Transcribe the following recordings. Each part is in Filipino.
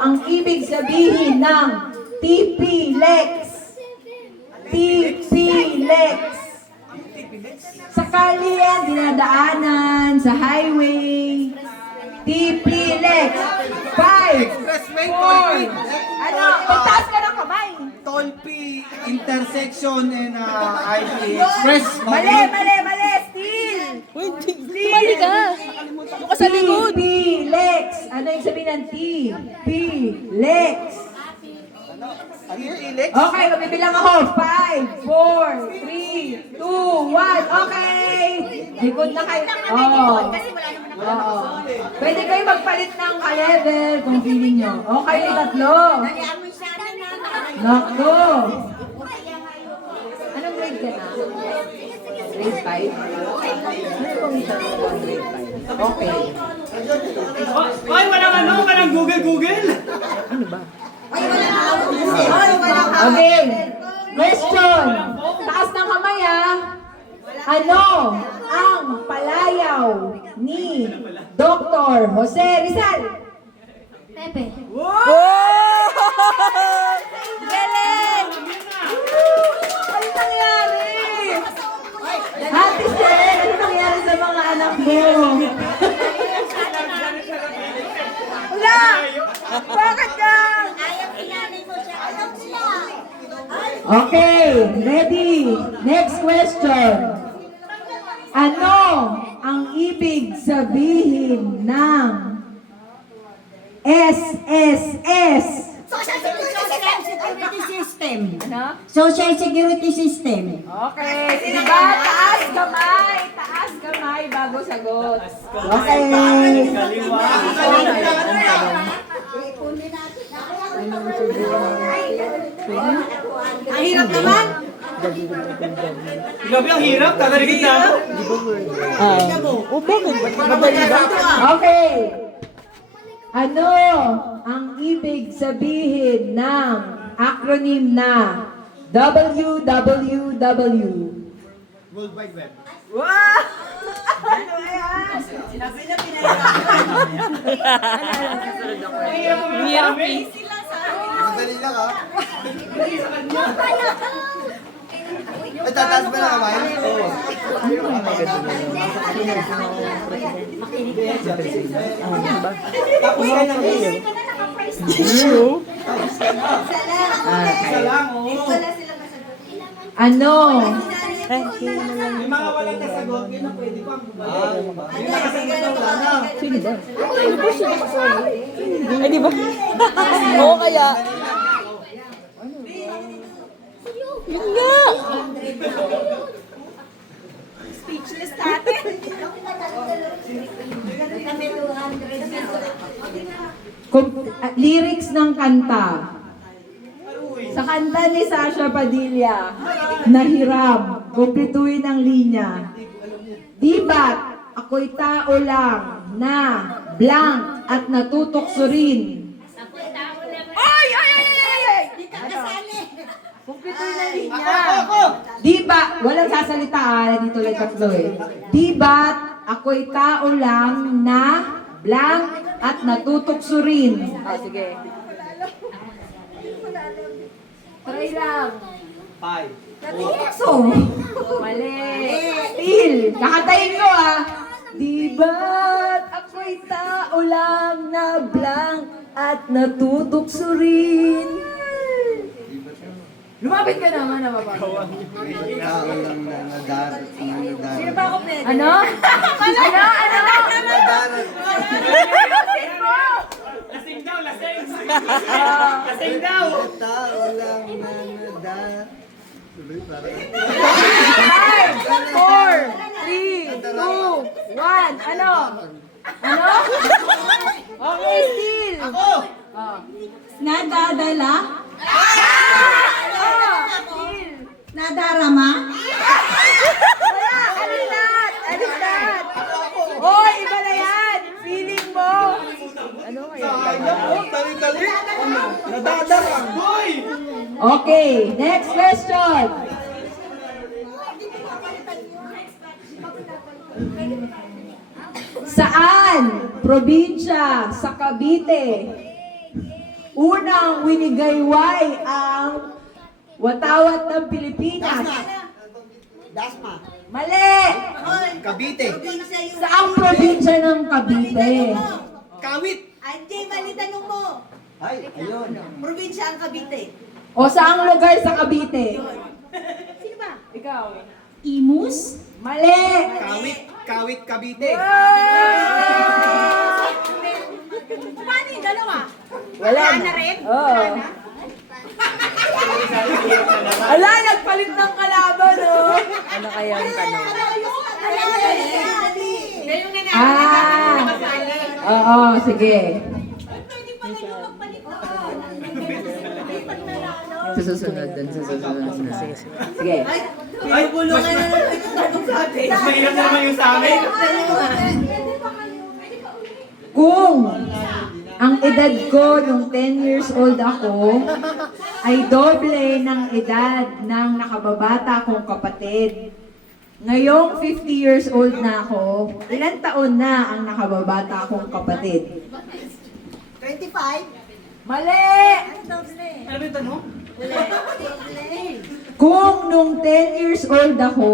ang ibig sabihin ng TP-Lex? TP-Lex. Sa kalye yan, dinadaanan, sa highway. TP-Lex. 5, Expressway, 4. Ano? Pagtaas ka ng kamay. Tolpi, intersection and IP Express. Mali, mali, mali. Still. Mali ka. Buka sa likod. TP-Lex. Ano yung sabihin ng TP-Lex? Felix? Okay, mabibilang ako. 5, 4, 3, 2, 1. Okay. Likod na kayo. Oo. Oo. Pwede kayo magpalit ng ka-level kung feeling nyo. Okay, yung tatlo. Nakdo. Anong grade ka na? Grade 5? Ano bang isa mo ang grade 5? Okay. Hoy, walang Google. Okay. Question. Taas ng kamay ha. Ano ang palayaw ni Dr. Jose Rizal? Pepe. Galing! Ano nangyari? Ate Sel, ano nangyari sa mga anak mo? Wala! Bakit ka? Okay, ready. Next question. Ano ang ibig sabihin ng SSS? Security System. Ano? Social Security System. Okay, diba? Taas kamay bago sagot. Okay. Ang hirap naman. Grabe ang hirap, tatarigin na ako. Madali ba? Okay. Ano ang ibig sabihin ng acronym na WWW? World Wide Web. Wow! Ano yan? Hirap eh. Madali lang ha. Ay, tataas ba na kamay? Oo. Tapos ka na Isa lang, oo. Ano? May mga walang nasagot, yun ang pwede ko ang bumalik. Yung nakasagot na wala na. Ay, di ba? Oo, kaya. Yun nga. Speechless natin. Lyrics ng kanta. Sa kanta ni Sasha Padilla, Nahiram, kumpletuhin ang linya. Di ba't ako'y tao lang na blank at natutokso rin? Ay! Kumpletuhin ang linya. Di ba, walang sasalita dito lang tatlo eh. Di ba't ako'y tao lang na blank at natutokso rin? Sige. Try lang. 5. Natutokso. Mali. Still. Kakatayin ko Di ba't ako'y tao lang na blank at natutokso rin? Lumapit ka naman na mapagawa. Tao lang na nadarat. Sino ba ako pwede? Ano? Ano? Nadarat. Ayusin mo! Lasing daw. Lasing daw. Tao lang na nadarat. Tuloy parang. 5, 4, 3, 2, 1. Ano? Ano? Okay, still. Ako! Nadadala. Still. Nadarama. Wala! Alinat! Alinat! Hoy, iba na yan! Feeling mo! Ano kaya? Dali-dali. Nadadarang. Boy! Okay, next question. Saan probinsya sa Cavite ang winigayway ang watawat ng Pilipinas? Dasma. Mali! Cavite. Saang probinsya ng Cavite? Kawit. Anjay, mali tanong mo. Ay, ayun. Probinsya ang Cavite. O saang lugar sa Cavite? Sino ba? Ikaw. Imus? Mali! Kawit, Cavite. Paano yung dalawa? Wala na rin? Oo. Ala, nagpalit ng kalaban, oh. Ano kaya ang tanong? Oo, sige. Susunod dun, susunod. Sige. Ay, bulungan na lang ito tanong sa atin. Mas mahirap na naman yung sa amin. Kung ang edad ko nung 10 years old ako ay doble ng edad ng nakababata kong kapatid. Ngayong 50 years old na ako, ilang taon na ang nakababata kong kapatid? 25? Mali! Ano ba yung tanong? Kung nung 10 years old ako,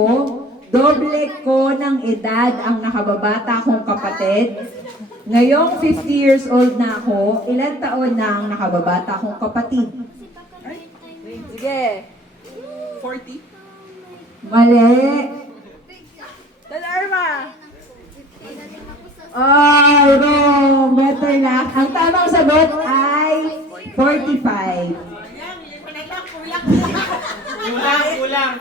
doble ko ng edad ang nakababata kong kapatid. Ngayong 50 years old na ako, ilang taon na ang nakababata kong kapatid? Sige. 40. Mali. Talarma! Ay, wrong. Better luck. Ang tamang sagot ay 45. Kulang.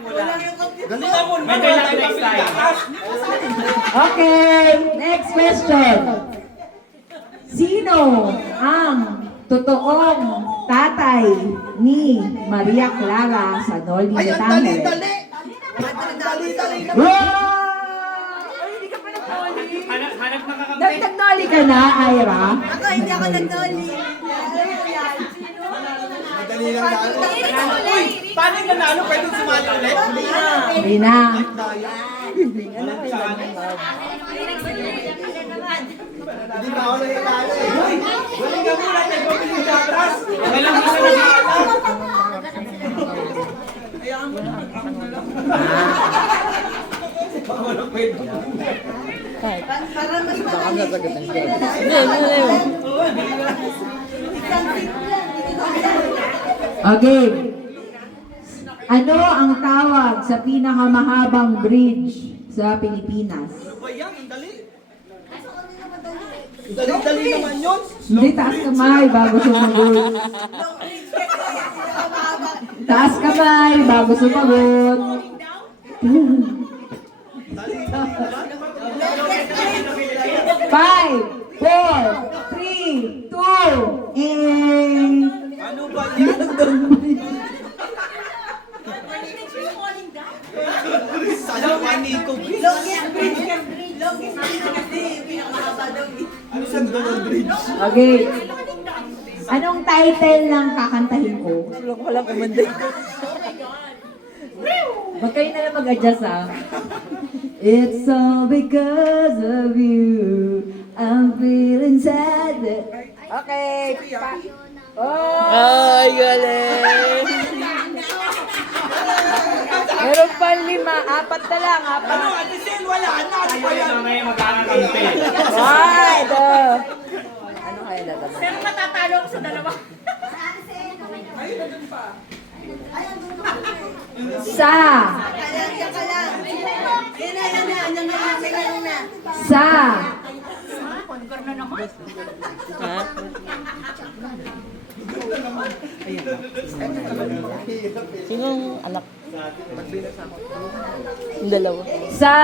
Ganito mo naman. Better luck next time. Okay, next question. Sino ang totoong tatay ni Maria Clara sa Noli Ay, de ang Tangere? dali. Wow! Ay, hindi ka pa nag-Noli. Hanap na kakabit. Nag-Noli ka na, Ira? Ako, hindi ako nag-dolly. Alam mo yan. Madali lang na. Uy, paano yung nanalo? Pwede sumali ulit? Hindi na. Hindi ba ako nangyayari? Uy, galing ka muna. Nagpapili ka atras. Walang isa na Para mas madali. Hindi, hindi. Okay. Ano ang tawag sa pinakamahabang bridge sa Pilipinas? Ano ba yan? Ang dali. Dali naman yun. Hindi, taas kamay bago sumagot. Taas kamay bago sumagot. Five, four, three, two, and... Ano ba yan? Salang maniko. Longest bridge kasi. Pinakamahaba daw. Ano saan doon ang bridge? Okay. Anong title ng kakantahin ko? Walang kumanda. Huwag kayo na lang mag-adjust, ha? It's all because of you. I'm feeling sad. Okay. Oh! Ay, galing! Meron pa 5. 4 na lang. Ano, Ate Sel, wala na. Ano ba yan? Mamaya magkakakampi. Right. Ano kaya lalabas? Pero matatalo ako sa dalawa. Sa. Yan ka lang. Yan na. Sa. Ha? Sinong anak? Yung dalawa. Sa.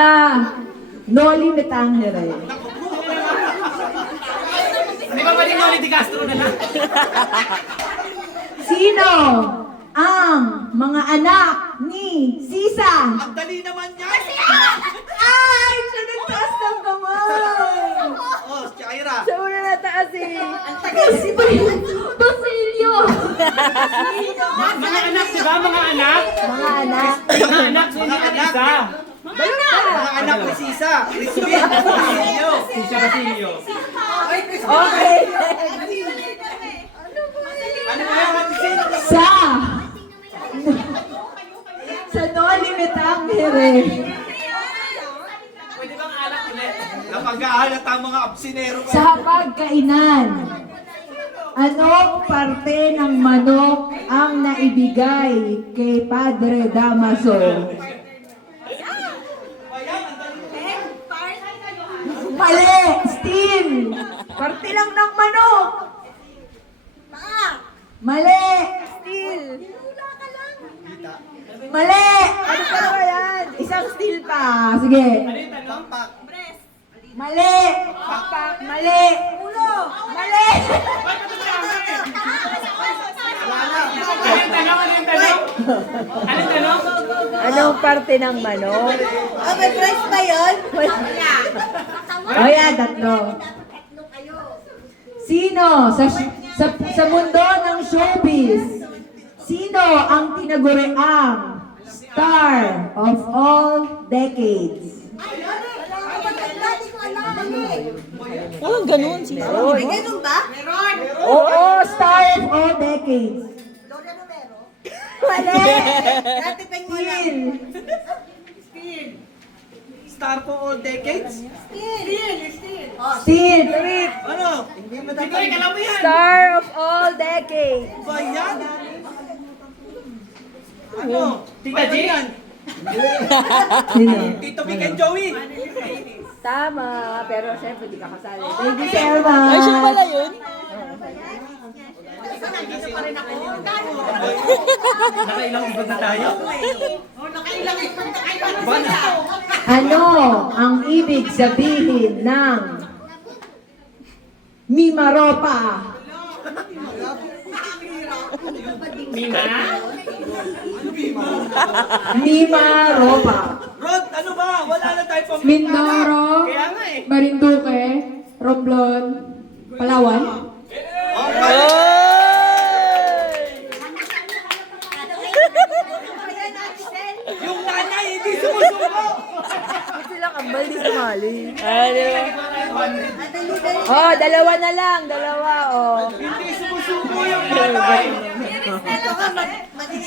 Noli de Tangere. Di ba pwede Noli de Castro na lang? Sino ang mga anak ni Sisa? Ang dali naman yan. Ay! Siya nagtaas ng kamay! Oh, si Ira. Siya una nataas eh. Ang tagal si Basilio! Mga anak, di ba? Mga anak? Mga anak. Mga anak, so hindi ka isa. Mga anak ni Sisa. Crispin. Basilio. Sisa Basilio. Okay. Ano ba yan? Metangere. Pwede bang alak ulit? Napag-aalat ang mga absinero ko. Sa hapagkainan, anong parte ng manok ang naibigay kay Padre Damaso? Mali! Steel! Parte lang ng manok! Mali! Steel! Mali! Ano pa ba yan? Isang steel pa. Sige. Mali! Pakpak! Mali! Ulo! Mali! Anong tanong? Anong parte ng manok? Ah, may price ba yun? O yan, tatlo. Sino sa mundo ng showbiz, sino ang tinaguriang star of all decades? Walang ganun. May ganun ba? Oo, star of all decades. Mali! Dati pa yung wala. Steel. Star for all decades? Steel. Trip. Ano? Hindi mo dati. Star of all decades. Ba yan? Ano? Tita G? Yan. Sino? Tito Vic and Joey. Tama, pero siyempre di ka kasali. Thank you, Selma. Ay, siya pala yun. Nakailang ibad na tayo? Ano ang ibig sabihin ng mimaropa? Mina? Mimaropa. Rod, ano ba? Wala na tayo pang Mindoro, Kaya nga eh. Marinduque, Romblon, Palawan. Yung nanay, hindi sumusuko. Sila kambal di sumali. Ah, di ba? Oh, dalawa na lang. Dalawa, oh. Hindi sumusuko yung nanay.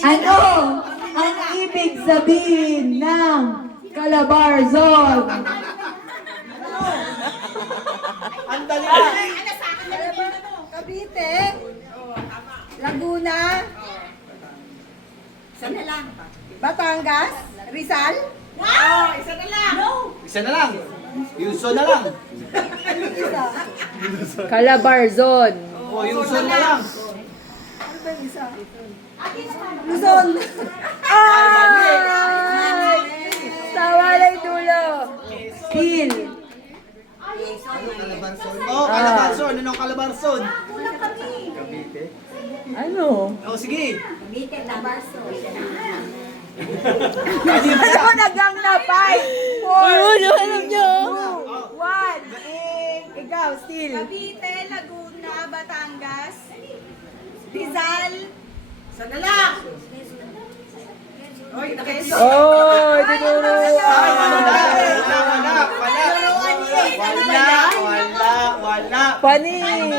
Ano ang ibig sabihin ng Calabarzon? Ang dali na. Cavite. Laguna. Isa na lang. Batangas. Rizal. Wow! Isa na lang. No. Isa na lang. Yuso na lang. Calabarzon. O, yuso na lang. Luzon. Ay! Tawa lang dulo. Steel. Oh, Calabarzon. Anong Calabarzon? Ano? Oh, sige. Ano nagang na 5, 4, Uy, ano, alam niyo. 1. Ikaw, Steel. Cavite, Laguna, Batangas. Rizal. Isa na lang. Oy, Quezon. Oh, tinuro. Wala. Panis.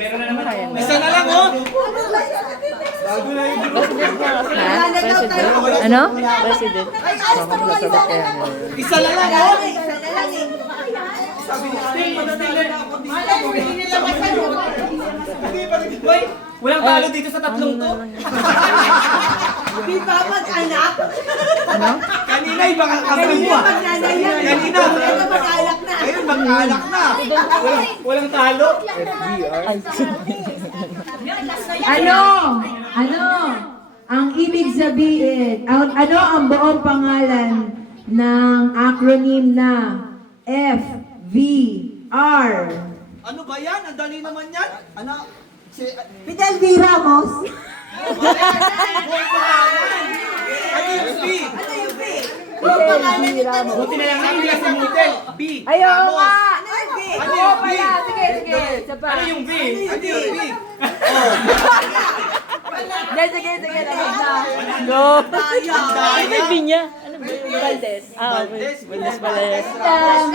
Meron na naman ako. Isa na lang, oh. Ano? President. Isa na lang, oh. Isa na lang eh. Hoy, walang talo dito sa tatlong to. Di ba mag-anak? Kanina, iba kang kamay mo, ah. Magnanaya. Kanina. Ito mag-alak na. Ayun, mag-alak na. Walang talo. Ano? Ano? Ang ibig sabihin, ano ang buong pangalan ng acronym na FVR? Ano ba yan? Ang dali naman yan. Ano? Fidel V. Ramos. Buong pangalan. Ano yung B? Fidel V. Ramos. Buti na lang namin nila sa motel. B. Ay, oo nga. Ano Oo yung B? pala. Sige, sige. Isa pa. Ano yung B? Ano yung B? Sige, sige, sige. Tapos na. Go. Ano ba yung niya? Ano ba yung Valdez? Ah, Valdez. Valdez pala yan.